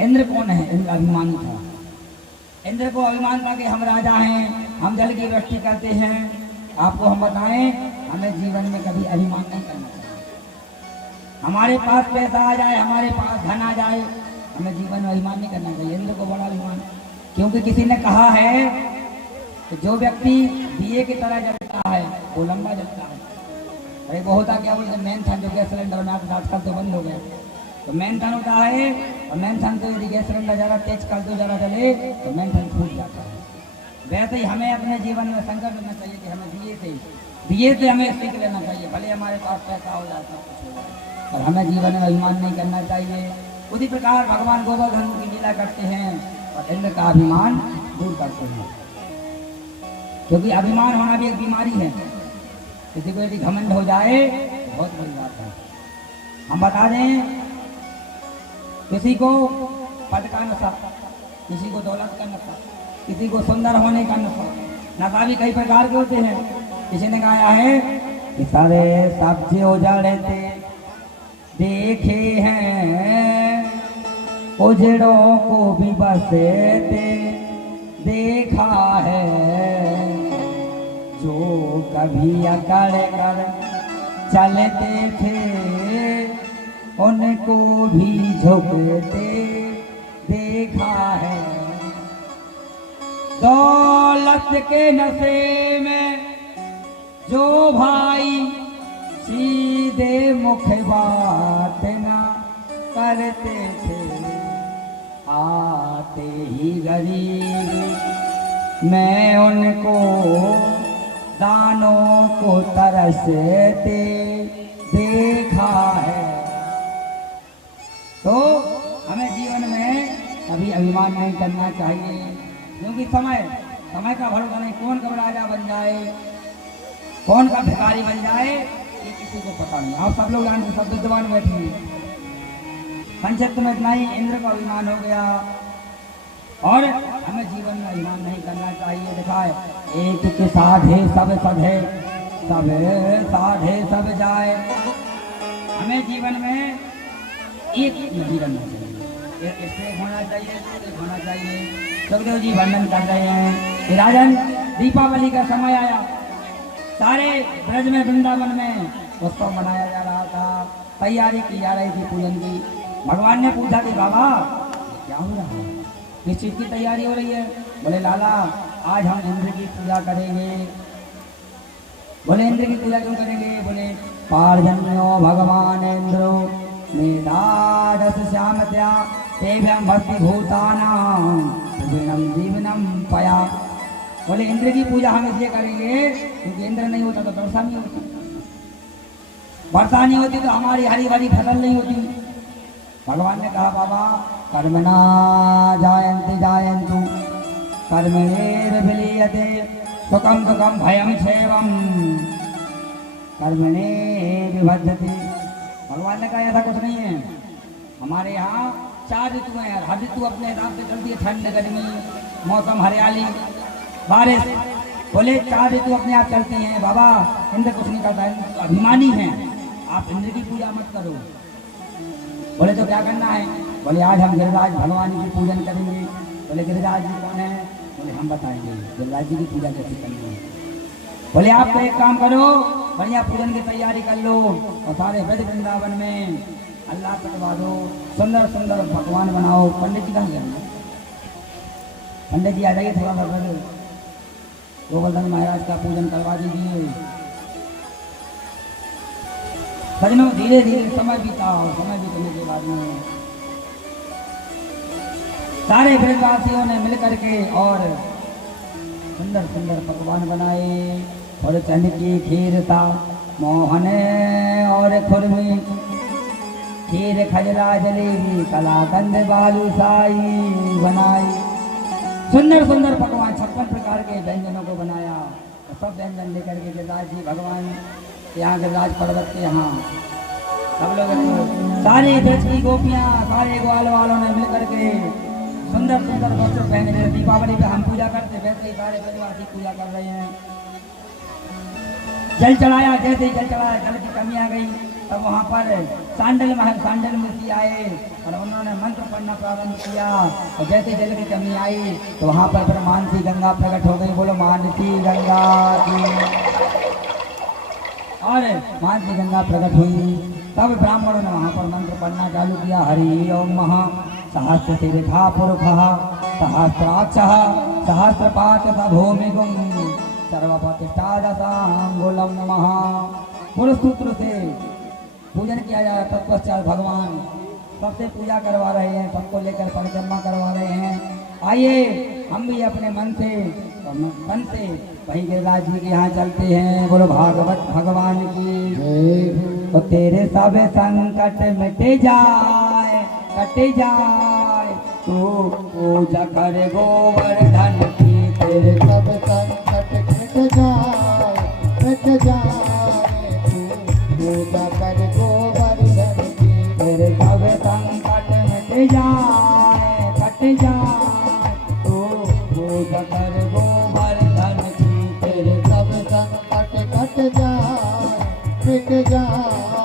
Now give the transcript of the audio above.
इंद्र कौन है? इंद्र अभिमानी था। इंद्र को अभिमान था कि हम राजा हैं, हम जल की वृष्टि करते हैं। आपको हम बताएं, हमें जीवन में कभी अभिमान नहीं करना चाहिए। हमारे पास पैसा आ जाए, हमारे पास धन आ जाए, हमें जीवन में अभिमान नहीं करना चाहिए। इंद्र को बड़ा अभिमान, क्योंकि किसी ने कहा है कि जो व्यक्ति दिए की तरह जलता है वो लंबा जलता है। अरे वो होता क्या, बोलते मेन था जो गैस सिलेंडर में आजकल तो बंद हो गए, तो मेन थन होता है, और मेन थन तो यदि गैस सिलेंडर ज़्यादा तेज कर दो, ज़्यादा जले तो मेन थन फूट जाता है। वैसे ही हमें अपने जीवन में संकट लेना चाहिए कि हमें दिए से हमें सीख लेना चाहिए। भले हमारे पास पैसा हो जाए, सब कुछ हो जाए, और हमें जीवन में अभिमान नहीं करना चाहिए। उसी प्रकार भगवान गोवर्धन की लीला करते हैं और इंद्र का अभिमान दूर करते हैं, क्योंकि अभिमान होना भी एक बीमारी है। किसी को यदि घमंड हो जाए बहुत बड़ी बात है। हम बता दें, किसी को पद का नशा, किसी को दौलत का नशा, किसी को सुंदर होने का नशा। नशा भी कई प्रकार के होते हैं। किसी ने गाया है कि सारे सब्जी उजाड़ते देखे हैं, उजड़ों को भी बसते देखा है, जो कभी अकड़ कर चलते थे उनको भी झुकते देखा है। दौलत के नशे में जो भाई सीधे मुख बात ना करते थे, आते ही गरीब मैं उनको दानों को तरसते देखा है। तो हमें जीवन में कभी अभिमान नहीं करना चाहिए, क्योंकि समय का भरोसा नहीं, कौन कब राजा बन जाए, कौन का भिखारी बन जाए, ये किसी को पता नहीं। आप सब लोग जानते, सब विद्वान बैठे हैं। संक्षिप्त में इतना ही, इंद्र का अभिमान हो गया और हमें जीवन में अभिमान नहीं करना चाहिए। देखा है, एक के साधे सब सधे, सब साधे सब जाए। हमें जीवन में एक नहीं करना चाहिए, एक होना चाहिए, एक होना चाहिए। सुखदेव जी वर्णन कर रहे हैं कि राजन, दीपावली का समय आया, सारे ब्रज में वृंदावन में उत्सव मनाया जा रहा था, तैयारी की जा रही थी पूजन की। भगवान ने पूछा कि बाबा क्या हो रहा है, किस चीज की तैयारी हो रही है? बोले लाला, आज हम इंद्र की पूजा करेंगे। बोले इंद्र की पूजा क्यों करेंगे? बोले पार्जन्यो भगवान इंद्रो मेधादस श्यामत्या तेभ्यं भक्ति भूतानां जीवनम पया। बोले इंद्र की पूजा हम इसलिए करेंगे क्योंकि इंद्र नहीं होता तो वर्षा नहीं होती, वर्षा नहीं होती तो हमारी हरी भरी फसल नहीं होती। भगवान ने कहा बाबा, कर्मणा जायन्ति जायन्तु कर्मणेर्विलीयते सुखम दुखम भयम क्षेमम कर्मणेर्विबध्यते। भगवान ने कहा ऐसा कुछ नहीं है। हमारे यहाँ 4 ऋतु हैं, हर ऋतु अपने हिसाब से चलती है, ठंड गर्मी मौसम हरियाली बारिश। बोले 4 ऋतु अपने आप चलती हैं। बाबा इंद्र कुछ नहीं करता है, अभिमानी हैं, आप इंद्र की पूजा मत करो। बोले तो क्या करना है? बोले आज हम गिरिराज भगवान की पूजन करेंगे। बोले गिरिराज जी कौन है? बोले हम बताएंगे गिरिराज जी की पूजा कैसे करनी है। बोले आप तो एक काम करो, बढ़िया पूजन की तैयारी कर लो और सारे ब्रज वृंदावन में अल्लाह कटवा दो, सुंदर सुंदर भगवान बनाओ। पंडित जी कहाँ गए? पंडित जी आ जाइए, थोड़ा सा ब्रज गोवर्धन महाराज का पूजन करवा दीजिए। सजनों धीरे धीरे समय बीता और समय बीतने के बाद में सारे ब्रजवासियों ने मिलकर के और सुंदर सुंदर पकवान बनाए। और चंद की खीर था, मोहन और खुरमी, खीर खजरा जलेबी कलाकंद बालूशाही बनाई। सुंदर सुंदर पकवान 56 प्रकार के व्यंजनों को बनाया। तो सब व्यंजन लेकर के गिरिराज जी भगवान यहाँ गिरिराज पर्वत के यहाँ सब लोग, सारी ब्रज की गोपियाँ, सारे ग्वाल वालों ने मिलकर के सुंदर सुंदर वस्त्र पहने रहे। दीपावली पे हम पूजा करते, वैसे ही सारे ब्रजवासी पूजा कर रहे हैं। जल चढ़ाया, जैसे ही जल चढ़ाया, जल की कमी आ गई, तब वहाँ पर सांडल ऋषि आए और उन्होंने मंत्र पढ़ना प्रारंभ किया और जैसे जल की कमी आई तो वहाँ पर मानसी गंगा प्रकट हो गई। बोलो मानसी गंगा की। और मानसी गंगा प्रकट हुई तब ब्राह्मणों ने वहाँ पर मंत्र पढ़ना चालू किया। हरि ओम महा सहस्र तीर्था पुरुषः सहस्राक्षः सहस्रपात भूमिगुं सर्वप्रतिष्ठादशांगुलम महा। पुरुष सूत्र से पूजन किया जा रहा है। तत्पश्चात भगवान सबसे पूजा करवा रहे हैं, सबको लेकर परिक्रमा करवा रहे हैं। आइए हम भी अपने मन से वही गिरिराज जी के यहाँ चलते हैं। बोलो भागवत भगवान की। तो तेरे सब संकट मिटे जाए कटे जाए तू पूजा कर गोवर्धन की। तेरे सब संकट मिट जाए तू पूजा कर गोवर्धन की। तेरे सब संकट मिट जाए कट जाए तू पूजा कर गोवर्धन की। तेरे सब संकट कट जाए मिट जाए